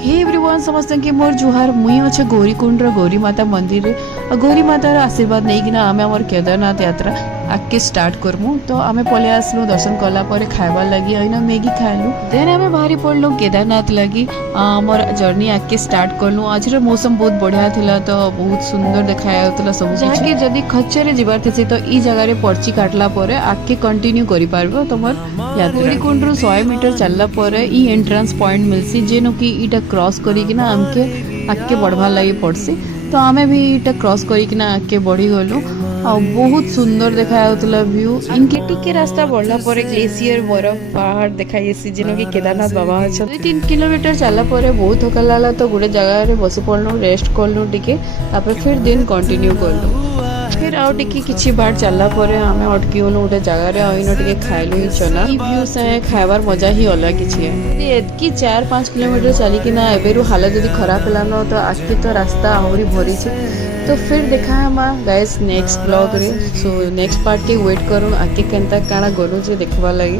Hey everyone समस्त के मोर जुहार मुई अच्छे गौरीकुंड गौरी माता मंदिर रे गौरी मातार आशीर्वाद नहीं कि आम आम केदारनाथ यात्रा आगे स्टार्ट करमु तो आम पलि आसलु दर्शन कला खाइबार लगी अना मैगी खाइलु देन आम बाहरी पड़लु केदारनाथ लगी आमर जर्नी आगे स्टार्ट करलु आज मौसम बहुत बढ़िया थिला तो बहुत सुंदर देखा सब जहाँकि जदि खच्चरे जीवार थी तो ई जगह पर्ची काटला आगे कंटिन्यू करि पारबो तुमर यात्रा गौरीकुंड 100 मीटर चलला ई एंट्रेंस पॉइंट मिलसी जेनो कि इटा क्रॉस करिकिना आमके आगे बढ़वार लगी पड़सी तो आमे भी इटा क्रॉस करिकिना आगे बढ़ी गलु आ बहुत सुंदर देखा व्यू इनके टिके रास्ता बढ़ला ग्लेशियर बरफ पहाड़ देखा जेनो कि केदारनाथ बाबा अच्छा 2-3 किलोमीटर चला बहुत थका लागला तो गोटे जगह बसी पड़लु रेस्ट करलु टिके फिर दिन कंटिन्यू करलु फिर आउ टिके किछि बाट चलला आमे अटकी गलु गोटे जगह इन टिके खाइलु चना ई व्यू से खाइबार मजा ही अलग किछि है एतकी 4-5 किलोमीटर चलिकिना एबेरु हालत जदि खराब होला न तो आगे तो रास्ता आहरी भरी छे तो फिर देखा हम गाइस नेक्स्ट ब्लॉग रे सो नेक्स्ट पार्ट के वेट करूँ आगे केनता काना गलु जे देखवा लगी।